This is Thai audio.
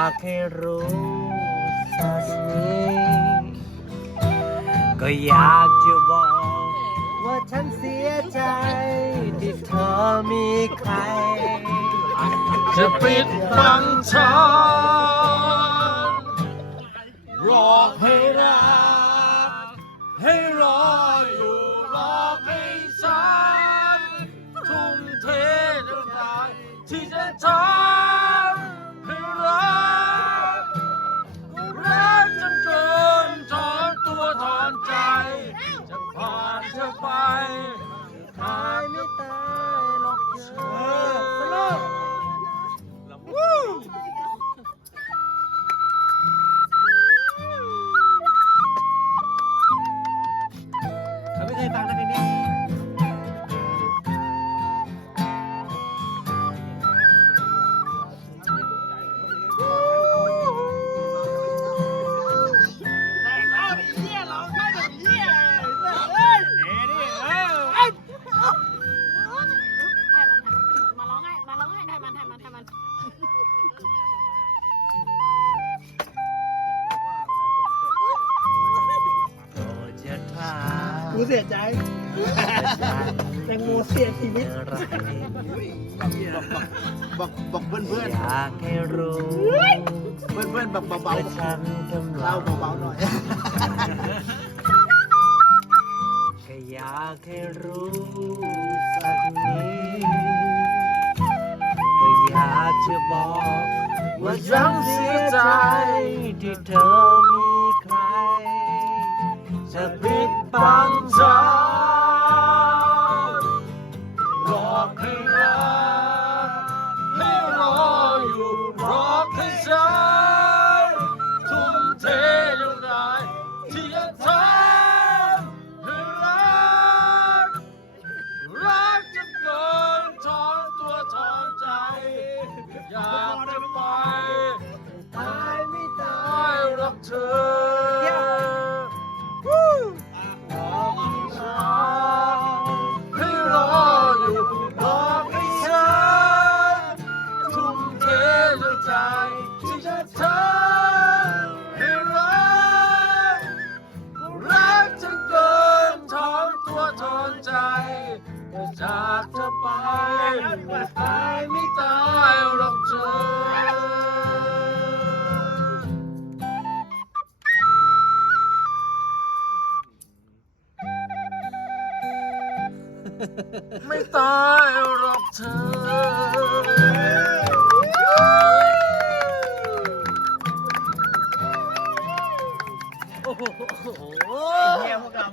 ากให้รู้สักนิดก็อยากจะบอก ว่าฉันเสียใจ ที่เธอมีใคร จะปิดบังฉันรอให้รักให้รออยู่รอให้ฉันทุ่มเททุกอย่างที่จะทำ ไม่เคยฟังนะเพลงนี้ กูเสียใจแตงโมเสียชีวิตอะไรบอกบอกเพื่อนเพื่อนอยากให้รู้เพื่อนเพื่อนแบบเบาว่าฉันกำๆลัเล่างเบาๆหน่อยก็อยากให้รู้สักนิดก็อยากจะบอกว่าฉันเสียใจที่เธอมีใครจะปิดบั งฉันรอให้รักให้รออยู่รอให้ฉันทุ่มเทเท่าไรที่จะทำให้รักรักจนเกินถอนตัวถอนใจ อยากจะไปตายไม่ตาไม่ยรักเธอ อนใจจากเธอไปไม่ตายไม่ตายหรอกเธอ ไม่ตายหรอกเธอ โอ้โห เฮียพวกเรา